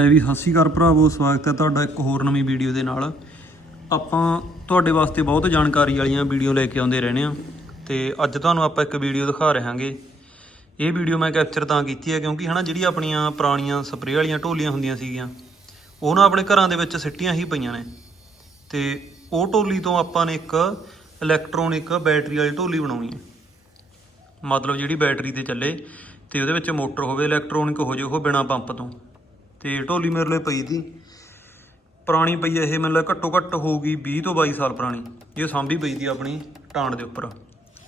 ਮੈਂ ਵੀ ਸਤਿ ਸ਼੍ਰੀ ਅਕਾਲ ਭਰਾਵੋ, ਸਵਾਗਤ ਹੈ ਤੁਹਾਡਾ ਇੱਕ ਹੋਰ ਨਵੀਂ ਵੀਡੀਓ ਦੇ ਨਾਲ। ਆਪਾਂ ਤੁਹਾਡੇ ਵਾਸਤੇ ਬਹੁਤ ਜਾਣਕਾਰੀ ਵਾਲੀਆਂ ਵੀਡੀਓ ਲੈ ਕੇ ਆਉਂਦੇ ਰਹਿੰਦੇ ਆ ਤੇ ਅੱਜ ਤੁਹਾਨੂੰ ਆਪਾਂ ਇੱਕ ਵੀਡੀਓ ਦਿਖਾ ਰਹੇ ਹਾਂਗੇ ਇਹ ਵੀਡੀਓ ਮੈਂ ਕੈਪਚਰ ਤਾਂ ਕੀਤੀ ਹੈ ਕਿਉਂਕਿ ਹਨਾ ਜਿਹੜੀ ਆਪਣੀਆਂ ਪੁਰਾਣੀਆਂ ਸਪਰੇਅ ਵਾਲੀਆਂ ਢੋਲੀਆਂ ਹੁੰਦੀਆਂ ਸੀਗੀਆਂ, ਉਹ ਨਾ ਆਪਣੇ ਘਰਾਂ ਦੇ ਵਿੱਚ ਸਿੱਟੀਆਂ ਹੀ ਪਈਆਂ ਨੇ। ਤੇ ਉਹ ਢੋਲੀ ਤੋਂ ਆਪਾਂ ਨੇ ਇੱਕ ਇਲੈਕਟ੍ਰੋਨਿਕ ਬੈਟਰੀ ਵਾਲੀ ਢੋਲੀ ਬਣਾਉਣੀ ਹੈ। ਮਤਲਬ ਜਿਹੜੀ ਬੈਟਰੀ ਤੇ ਚੱਲੇ ਤੇ ਉਹਦੇ ਵਿੱਚ ਮੋਟਰ ਹੋਵੇ ਇਲੈਕਟ੍ਰੋਨਿਕ ਹੋ ਜੇ ਉਹ ਬਿਨਾ ਪੰਪ ਤੋਂ। ਤੇ ਢੋਲੀ ਮੇਰੇ ਲਈ ਪਈ ਸੀ ਪੁਰਾਣੀ ਪਈ ਇਹ ਮਤਲਬ ਘੱਟੋ ਘੱਟ ਹੋਊਗੀ 20 ਤੋਂ 22 ਸਾਲ ਪੁਰਾਣੀ। ਇਹ ਸਾਂਭੀ ਪਈ ਸੀ ਆਪਣੀ ਟਾਂਡ ਦੇ ਉੱਪਰ।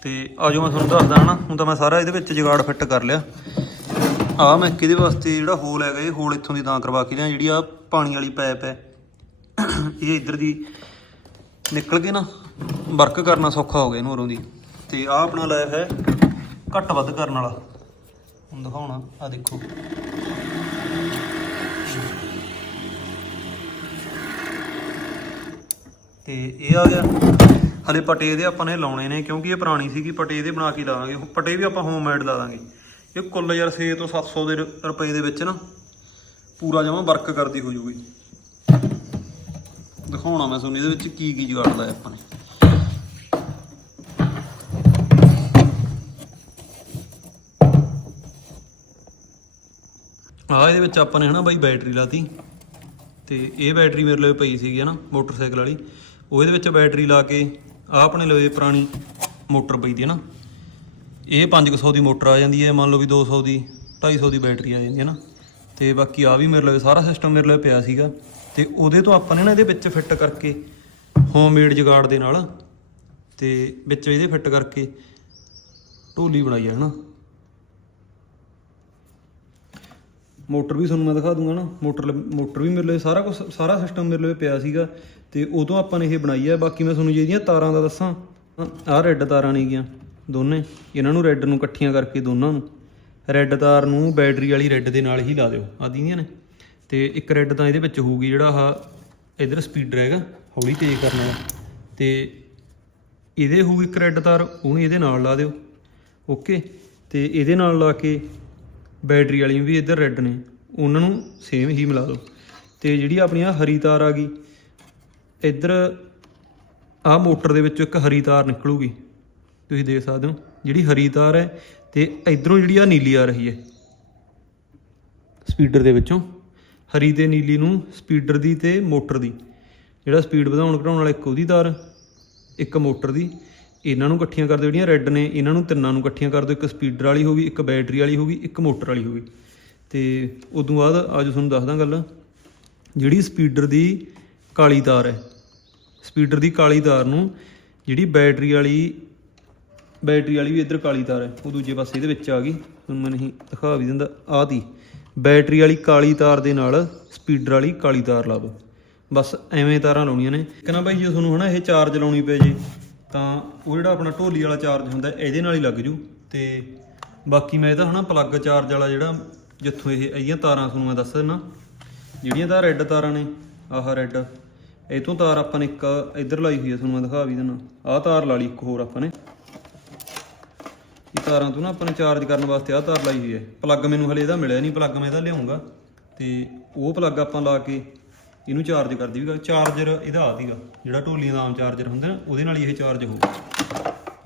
ਤੇ ਆਜੋ ਮੈਂ ਤੁਹਾਨੂੰ ਦੱਸਦਾ ਨਾ ਹੁਣ ਤਾਂ ਮੈਂ ਸਾਰਾ ਇਹਦੇ ਵਿੱਚ ਜਗਾੜ ਫਿੱਟ ਕਰ ਲਿਆ। ਆ ਮੈਂ ਕਿਹਦੇ ਵਾਸਤੇ ਜਿਹੜਾ ਹੋਲ ਹੈਗਾ, ਇਹ ਹੋਲ ਇੱਥੋਂ ਦੀ ਤਾਂ ਕਰਵਾ ਕੇ ਲਿਆ ਜਿਹੜੀ ਆ ਪਾਣੀ ਵਾਲੀ ਪਾਈਪ ਹੈ। ਇਹ ਇੱਧਰ ਦੀ ਨਿਕਲ ਕੇ ਨਾ ਵਰਕ ਕਰਨਾ ਸੌਖਾ ਹੋ ਗਿਆ ਇਹਨੂੰ ਉਰੋਂ ਦੀ। ਤੇ ਆ ਆਪਣਾ ਲਾਇਆ ਹੈ ਘੱਟ ਵੱਧ ਕਰਨ ਵਾਲਾ। ਹੁਣ ਦਿਖਾਉਣਾ ਆ ਦੇਖੋ। ਤੇ ਇਹ ਆ ਗਿਆ। ਹਲੇ ਪਟੇ ਇਹਦੇ ਆਪਾਂ ਨੇ ਲਾਉਣੇ ਨੇ, ਕਿਉਂਕਿ ਇਹ ਪੁਰਾਣੀ ਸੀਗੀ, ਪਟੇ ਇਹਦੇ ਬਣਾ ਕੇ ਲਾਵਾਂਗੇ। ਪਟੇ ਵੀ ਆਪਾਂ ਹੋਮਮੇਡ ਲਾ ਦਾਂਗੇ। ਇਹ ਕੁੱਲ ਯਾਰ 6 ਤੋਂ 700 ਦੇ ਰੁਪਏ ਦੇ ਵਿੱਚ ਨਾ, ਪੂਰਾ ਜਮਾ ਵਰਕ ਕਰਦੀ ਹੋ ਜੂਗੀ ਦਿਖਾਉਣਾ ਮੈਂ ਤੁਹਾਨੂੰ ਇਹਦੇ ਵਿੱਚ ਕੀ ਕੀ ਜੁਗਾੜ ਲਾਇਆ ਆਪਾਂ ਨੇ। ਆ ਇਹਦੇ ਵਿੱਚ ਆਪਾਂ ਨੇ ਹਨਾ ਬਾਈ ਬੈਟਰੀ ਲਾਤੀ। ਤੇ ਇਹ ਬੈਟਰੀ ਮੇਰੇ ਲਈ ਪਈ ਸੀਗੀ ਹਨਾ, ਮੋਟਰਸਾਈਕਲ ਵਾਲੀ। ਉਹ ਇਹਦੇ ਵਿੱਚ ਬੈਟਰੀ ਲਾ ਕੇ ਆਪਣੇ ਲਈ ਪੁਰਾਣੀ ਮੋਟਰ ਪਈ ਦੀ ਹੈ ਨਾ। ਇਹ 500 ਦੀ ਮੋਟਰ ਆ ਜਾਂਦੀ ਹੈ, ਮੰਨ ਲਓ ਵੀ 200 ਦੀ 250 ਦੀ ਬੈਟਰੀ ਆ ਜਾਂਦੀ ਹੈ ਨਾ। ਤੇ ਬਾਕੀ ਆ ਵੀ ਮੇਰੇ ਲਵੇ ਸਾਰਾ ਸਿਸਟਮ ਮੇਰੇ ਲਈ ਪਿਆ ਸੀਗਾ। ਤੇ ਉਹਦੇ ਤੋਂ ਆਪਾਂ ਨੇ ਨਾ ਇਹਦੇ ਵਿੱਚ ਫਿੱਟ ਕਰਕੇ ਹੋਮ ਮੇਡ ਜਗਾੜ ਦੇ ਨਾਲ ਤੇ ਵਿੱਚ ਇਹਦੇ ਫਿੱਟ ਕਰਕੇ ਢੋਲੀ ਬਣਾਈ ਹੈ ਹਨਾ ਮੋਟਰ ਵੀ ਤੁਹਾਨੂੰ ਮੈਂ ਦਿਖਾ ਦੂੰਗਾ ਨਾ, ਮੋਟਰ ਮੋਟਰ ਵੀ ਮੇਰੇ ਲਈ ਸਾਰਾ ਕੁਝ ਸਾਰਾ ਸਿਸਟਮ ਮੇਰੇ ਲਈ ਪਿਆ ਸੀਗਾ ਤੇ ਉਦੋਂ ਆਪਾਂ ਨੇ ਇਹ ਬਣਾਈ ਆ। ਬਾਕੀ ਮੈਂ ਤੁਹਾਨੂੰ ਜਿਹੜੀਆਂ ਤਾਰਾਂ ਦਾ ਦੱਸਾਂ ਆਹ ਰੈੱਡ ਤਾਰਾਂ ਨੇਗੀਆਂ ਦੋਨੇ, ਇਹਨਾਂ ਨੂੰ ਰੈੱਡ ਨੂੰ ਇਕੱਠੀਆਂ ਕਰਕੇ ਦੋਨਾਂ ਨੂੰ। ਰੈੱਡ ਤਾਰ ਨੂੰ ਬੈਟਰੀ ਵਾਲੀ ਰੈੱਡ ਦੇ ਨਾਲ ਹੀ ਲਾ ਦਿਓ ਆ ਦੀਆਂ ਨੇ। ਤੇ ਇੱਕ ਰੈੱਡ ਤਾਂ ਇਹਦੇ ਵਿੱਚ ਹੋਊਗੀ ਜਿਹੜਾ ਆਹ ਇਧਰ ਸਪੀਡਰ ਹੈਗਾ, ਹੌਲੀ ਤੇਜ਼ ਕਰਨ ਵਾਲਾ। ਤੇ ਇਹਦੇ ਹੋਊਗੀ ਇੱਕ ਰੈੱਡ ਤਾਰ, ਉਹਨੂੰ ਇਹਦੇ ਨਾਲ ਲਾ ਦਿਓ ਓਕੇ ਤੇ ਇਹਦੇ ਨਾਲ ਲਾ ਕੇ ਬੈਟਰੀ ਵਾਲੀਆਂ ਵੀ ਇੱਧਰ ਰੈੱਡ ਨੇ। ਉਹਨਾਂ ਨੂੰ ਸੇਮ ਹੀ ਮਿਲਾ ਦਿਓ। ਤੇ ਜਿਹੜੀ ਆਪਣੀ ਆ ਹਰੀ ਤਾਰ ਆ ਗਈ, ਇੱਧਰ ਆ ਮੋਟਰ ਦੇ ਵਿੱਚੋਂ ਇੱਕ ਹਰੀ ਤਾਰ ਨਿਕਲੂਗੀ। ਤੁਸੀਂ ਦੇਖ ਸਕਦੇ ਹੋ, ਜਿਹੜੀ ਹਰੀ ਤਾਰ ਹੈ ਤੇ ਇਧਰੋਂ ਜਿਹੜੀ ਆ ਨੀਲੀ ਆ ਰਹੀ ਹੈ। ਸਪੀਡਰ ਦੇ ਵਿੱਚੋਂ। ਹਰੀ ਤੇ ਨੀਲੀ ਨੂੰ ਸਪੀਡਰ ਦੀ ਤੇ ਮੋਟਰ ਦੀ। ਜਿਹੜਾ ਸਪੀਡ ਵਧਾਉਣ ਘਟਾਉਣ ਵਾਲਾ ਇੱਕ ਉਹਦੀ ਤਾਰ, ਇੱਕ ਮੋਟਰ ਦੀ। ਇਹਨਾਂ ਨੂੰ ਇਕੱਠੀਆਂ ਕਰ ਦਿਓ ਜਿਹੜੀਆਂ ਰੈੱਡ ਨੇ, ਇਹਨਾਂ ਨੂੰ ਤਿੰਨਾਂ ਨੂੰ ਇਕੱਠੀਆਂ ਕਰ ਦਿਓ। ਇੱਕ ਸਪੀਡਰ ਵਾਲੀ ਹੋ ਗਈ ਇੱਕ ਬੈਟਰੀ ਵਾਲੀ ਹੋ ਗਈ ਇੱਕ ਮੋਟਰ ਵਾਲੀ ਹੋ ਗਈ ਤੇ ਉਦੋਂ ਬਾਅਦ ਅੱਜ ਤੁਹਾਨੂੰ ਦੱਸਦਾ ਗੱਲ, ਜਿਹੜੀ ਸਪੀਡਰ ਦੀ ਕਾਲੀ ਤਾਰ ਹੈ, ਸਪੀਡਰ ਦੀ ਕਾਲੀ ਤਾਰ ਨੂੰ ਜਿਹੜੀ ਬੈਟਰੀ ਵਾਲੀ ਬੈਟਰੀ ਵਾਲੀ ਵੀ ਇੱਧਰ ਕਾਲੀ ਤਾਰ ਹੈ, ਉਹ ਦੂਜੇ ਪਾਸੇ ਇਹਦੇ ਵਿੱਚ ਆ ਗਈ। ਤੁਹਾਨੂੰ ਮੈਂ ਨਹੀਂ ਦਿਖਾ ਵੀ ਦਿੰਦਾ, ਆਹ ਦੀ ਬੈਟਰੀ ਵਾਲੀ ਕਾਲੀ ਤਾਰ ਦੇ ਨਾਲ ਸਪੀਡਰ ਵਾਲੀ ਕਾਲੀ ਤਾਰ ਲਾ ਦਿਓ। ਬਸ ਐਵੇਂ ਤਾਰਾਂ ਲਾਉਣੀਆਂ ਨੇ। ਕਹਿੰਦਾ ਬਾਈ ਜੇ ਤੁਹਾਨੂੰ ਹਨਾ ਇਹ ਚਾਰਜ ਲਾਉਣੀ ਪਏ ਜੇ ਤਾਂ ਉਹ ਜਿਹੜਾ ਆਪਣਾ ਢੋਲੀ ਵਾਲਾ ਚਾਰਜ ਹੁੰਦਾ, ਇਹਦੇ ਨਾਲ ਹੀ ਲੱਗ ਜੂ। ਤੇ ਬਾਕੀ ਮੈਂ ਇਹਦਾ ਹਨਾ ਪਲੱਗ ਚਾਰਜ ਵਾਲਾ ਜਿਹੜਾ, ਜਿੱਥੋਂ ਇਹ ਆਈਆਂ ਤਾਰਾਂ, ਤੁਹਾਨੂੰ ਮੈਂ ਦੱਸ ਦਿੰਦਾ ਜਿਹੜੀਆਂ ਤਾਂ ਰੈੱਡ ਤਾਰਾਂ ਨੇ, ਆਹ ਰੈੱਡ ਇਹ ਤੋਂ ਤਾਰ ਆਪਾਂ ਨੇ ਇੱਕ ਇੱਧਰ ਲਾਈ ਹੋਈ ਹੈ ਤੁਹਾਨੂੰ ਮੈਂ ਦਿਖਾ ਵੀ ਦਿੰਦਾ ਆਹ ਤਾਰ ਲਾ ਲਈ ਇੱਕ ਹੋਰ ਆਪਾਂ ਨੇ। ਇਹ ਤਾਰਾਂ ਤੋਂ ਨਾ ਆਪਾਂ ਨੇ ਚਾਰਜ ਕਰਨ ਵਾਸਤੇ ਆਹ ਤਾਰ ਲਾਈ ਹੋਈ ਹੈ ਪਲੱਗ ਮੈਨੂੰ ਹਲੇ ਇਹਦਾ ਮਿਲਿਆ ਨਹੀਂ ਪਲੱਗ ਮੈਂ ਇਹਦਾ ਲਿਆਉਂਗਾ। ਤੇ ਉਹ ਪਲੱਗ ਆਪਾਂ ਲਾ ਕੇ ਇਹਨੂੰ ਚਾਰਜ ਕਰ ਦੇਈਗਾ ਚਾਰਜਰ ਇਹਦਾ ਆ ਦੀਗਾ ਜਿਹੜਾ ਢੋਲੀਆਂ ਦਾ ਆਮ ਚਾਰਜਰ ਹੁੰਦਾ ਨਾ, ਉਹਦੇ ਨਾਲ ਹੀ ਇਹ ਚਾਰਜ ਹੋਊਗਾ।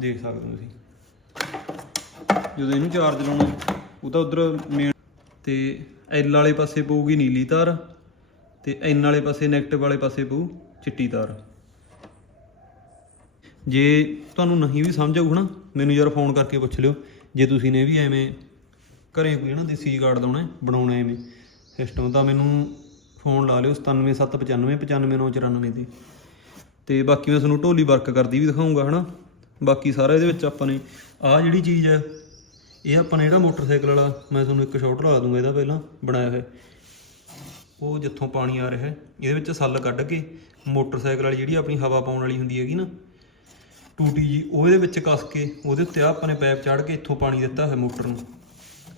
ਦੇਖ ਸਕਦੇ ਹੋ ਤੁਸੀਂ। ਜਦੋਂ ਇਹਨੂੰ ਚਾਰਜ ਲਾਉਣਾ, ਉਹ ਤਾਂ ਉਧਰ ਮੇਨ ਤੇ ਐਲ ਵਾਲੇ ਪਾਸੇ ਪਊਗੀ ਨੀਲੀ ਤਾਰ, ਤੇ ਐਨ ਵਾਲੇ ਪਾਸੇ 네ਗੇਟਿਵ ਵਾਲੇ ਪਾਸੇ ਪਊ ਚਿੱਟੀ ਤਾਰ। ਜੇ ਤੁਹਾਨੂੰ ਨਹੀਂ ਵੀ ਸਮਝ ਆਊ ਨਾ ਮੈਨੂੰ ਯਾਰ ਫੋਨ ਕਰਕੇ ਪੁੱਛ ਲਿਓ। ਜੇ ਤੁਸੀਂ ਨੇ ਵੀ ਐਵੇਂ ਘਰੇ ਕੋਈ ਨਾ ਦੇਸੀ ਕਾਰਡ ਲਾਉਣਾ ਬਣਾਉਣਾ ਐਵੇਂ ਸਿਸਟਮ ਤਾਂ ਮੈਨੂੰ ਫੋਨ ਲਾ ਲਿਓ 97795 95994 ਤੇ ਤੇ ਬਾਕੀ ਮੈਂ ਤੁਹਾਨੂੰ ਢੋਲੀ ਵਰਕ ਕਰਦੀ ਵੀ ਦਿਖਾਉਂਗਾ, ਹਨਾ? ਬਾਕੀ ਸਾਰਾ ਇਹਦੇ ਵਿੱਚ ਆਪਾਂ ਨੇ, ਆਹ ਜਿਹੜੀ ਚੀਜ਼ ਹੈ, ਇਹ ਆਪਾਂ ਨੇ ਜਿਹੜਾ ਮੋਟਰਸਾਈਕਲ ਵਾਲਾ, ਮੈਂ ਤੁਹਾਨੂੰ ਇੱਕ ਸ਼ਾਟ ਲਾ ਦੂੰਗਾ ਇਹਦਾ ਪਹਿਲਾਂ, ਬਣਾਇਆ ਹੋਇਆ। ਉਹ ਜਿੱਥੋਂ ਪਾਣੀ ਆ ਰਿਹਾ ਹੈ ਇਹਦੇ ਵਿੱਚ ਸੱਲ ਕੱਢ ਕੇ ਮੋਟਰਸਾਈਕਲ ਵਾਲੀ ਜਿਹੜੀ ਆਪਣੀ ਹਵਾ ਪਾਉਣ ਵਾਲੀ ਹੁੰਦੀ ਹੈਗੀ ਨਾ, ਟੂਟੀ ਜੀ, ਉਹ ਇਹਦੇ ਵਿੱਚ ਕੱਸ ਕੇ, ਉਹਦੇ ਉੱਤੇ ਆਹ ਆਪਾਂ ਨੇ ਪਾਈਪ ਚੜ੍ਹ ਕੇ ਇੱਥੋਂ ਪਾਣੀ ਦਿੱਤਾ ਹੈ ਮੋਟਰ ਨੂੰ।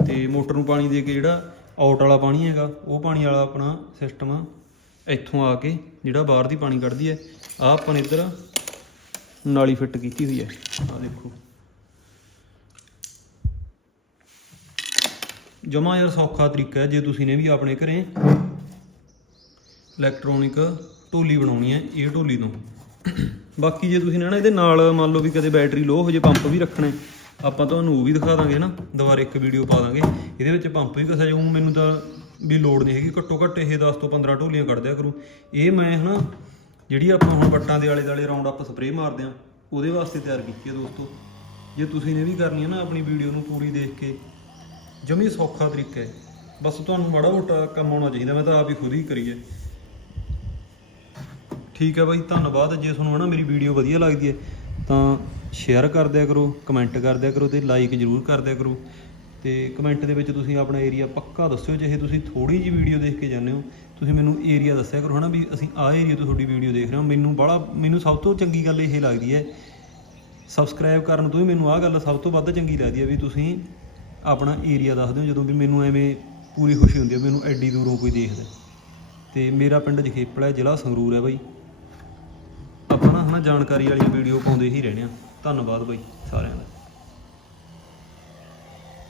ਤੇ ਮੋਟਰ ਨੂੰ ਪਾਣੀ ਦੇ ਕੇ ਜਿਹੜਾ ਆਊਟ ਵਾਲਾ ਪਾਣੀ ਹੈਗਾ, ਉਹ ਪਾਣੀ ਵਾਲਾ ਆਪਣਾ ਸਿਸਟਮ ਇੱਥੋਂ ਆ ਕੇ ਜਿਹੜਾ ਬਾਹਰ ਦੀ ਪਾਣੀ ਕੱਢਦੀ ਹੈ, ਆਹ ਆਪਾਂ ਨੇ ਇੱਧਰ ਨਾਲੀ ਫਿੱਟ ਕੀਤੀ ਹੋਈ ਹੈ, ਆਹ ਦੇਖੋ। ਜਮਾ ਯਾਰ ਸੌਖਾ ਤਰੀਕਾ ਹੈ, ਜੇ ਤੁਸੀਂ ਨੇ ਵੀ ਆਪਣੇ ਘਰੇ ਇਲੈਕਟ੍ਰੋਨਿਕ ਢੋਲੀ ਬਣਾਉਣੀ ਹੈ, ਇਹ ਢੋਲੀ ਤੋਂ। ਬਾਕੀ ਜੇ ਤੁਸੀਂ ਨਾ ਇਹਦੇ ਨਾਲ ਮੰਨ ਲਓ ਵੀ ਕਦੇ ਬੈਟਰੀ ਲੋ ਹੋ ਜੇ ਪੰਪ ਵੀ ਰੱਖਣਾ ਆਪਾਂ ਤੁਹਾਨੂੰ ਉਹ ਵੀ ਦਿਖਾ ਦਾਂਗੇ ਨਾ ਦੁਬਾਰਾ ਇੱਕ ਵੀਡੀਓ ਪਾ ਦਾਂਗੇ। ਇਹਦੇ ਵਿੱਚ ਪੰਪ ਵੀ ਕਸਿਆ ਜਾਊ, ਮੈਨੂੰ ਤਾਂ ਵੀ ਲੋੜ ਨਹੀਂ ਹੈਗੀ, ਘੱਟੋ ਘੱਟ ਇਹ 10 ਤੋਂ 15 ਢੋਲੀਆਂ ਕੱਢ ਦਿਆ ਕਰੂ। ਇਹ ਮੈਂ ਹਨਾ, ਜਿਹੜੀ ਆਪਾਂ ਹੁਣ ਵੱਟਾਂ ਦੇ ਆਲੇ ਦੁਆਲੇ ਰਾਉਂਡ ਅਪ ਸਪਰੇਅ ਮਾਰਦੇ ਆ, ਉਹਦੇ ਵਾਸਤੇ ਤਿਆਰ ਕੀਤੀ ਹੈ ਦੋਸਤੋ। ਜੇ ਤੁਸੀਂ ਨੇ ਵੀ ਕਰਨੀ ਹੈ ਨਾ ਆਪਣੀ ਵੀਡੀਓ ਨੂੰ ਪੂਰੀ ਦੇਖ ਕੇ, ਜਮੀ ਸੌਖਾ ਤਰੀਕਾ ਹੈ। ਬਸ ਤੁਹਾਨੂੰ ਮਾੜਾ ਮੋਟਾ ਕੰਮ ਆਉਣਾ ਚਾਹੀਦਾ, ਮੈਂ ਤਾਂ ਆਪ ਹੀ ਖੁਦ ਹੀ ਕਰੀਏ ਠੀਕ ਹੈ ਬਾਈ, ਧੰਨਵਾਦ। ਜੇ ਤੁਹਾਨੂੰ ਹਨਾ ਮੇਰੀ ਵੀਡੀਓ ਵਧੀਆ ਲੱਗਦੀ ਹੈ, ਤਾਂ ਸ਼ੇਅਰ ਕਰ ਦਿਆ ਕਰੋ ਕਮੈਂਟ ਕਰ ਦਿਆ ਕਰੋ ਤੇ ਲਾਈਕ ਜ਼ਰੂਰ ਕਰ ਦਿਆ ਕਰੋ। ਤੇ ਕਮੈਂਟ ਦੇ ਵਿੱਚ ਤੁਸੀਂ ਆਪਣਾ ਏਰੀਆ ਪੱਕਾ ਦੱਸਿਓ ਜੇ ਤੁਸੀਂ ਥੋੜੀ ਜਿਹੀ ਵੀਡੀਓ ਦੇਖ ਕੇ ਜਾਂਦੇ ਹੋ। ਤੁਸੀਂ ਮੈਨੂੰ ਏਰੀਆ ਦੱਸਿਆ ਕਰੋ ਹਨਾ ਵੀ ਅਸੀਂ ਆਹ ਏਰੀਆ ਤੋਂ ਤੁਹਾਡੀ ਵੀਡੀਓ ਦੇਖ ਰਹੇ ਹਾਂ। ਮੈਨੂੰ ਬੜਾ, ਮੈਨੂੰ ਸਭ ਤੋਂ ਚੰਗੀ ਗੱਲ ਇਹ ਲੱਗਦੀ ਹੈ ਸਬਸਕ੍ਰਾਈਬ ਕਰਨ ਤੋਂ ਹੀ ਮੈਨੂੰ ਆਹ ਗੱਲ ਸਭ ਤੋਂ ਵੱਧ ਚੰਗੀ ਲੱਗਦੀ ਹੈ ਵੀ ਤੁਸੀਂ ਆਪਣਾ ਏਰੀਆ ਦੱਸਦੇ ਹੋ ਜਦੋਂ ਵੀ ਮੈਨੂੰ ਐਵੇਂ ਪੂਰੀ ਖੁਸ਼ੀ ਹੁੰਦੀ ਹੈ ਵੀ ਮੈਨੂੰ ਐਡੀ ਦੂਰੋਂ ਕੋਈ ਦੇਖਦਾ। ਤੇ ਮੇਰਾ ਪਿੰਡ ਜਖੇਪਲ ਜ਼ਿਲ੍ਹਾ ਸੰਗਰੂਰ ਹੈ ਬਾਈ। ਹਨਾ ਜਾਣਕਾਰੀ ਵਾਲੀਆਂ ਵੀਡੀਓ ਪਾਉਂਦੇ ਹੀ ਰਹਿਣੇ ਆ। ਧੰਨਵਾਦ ਬਾਈ ਸਾਰਿਆਂ ਦਾ।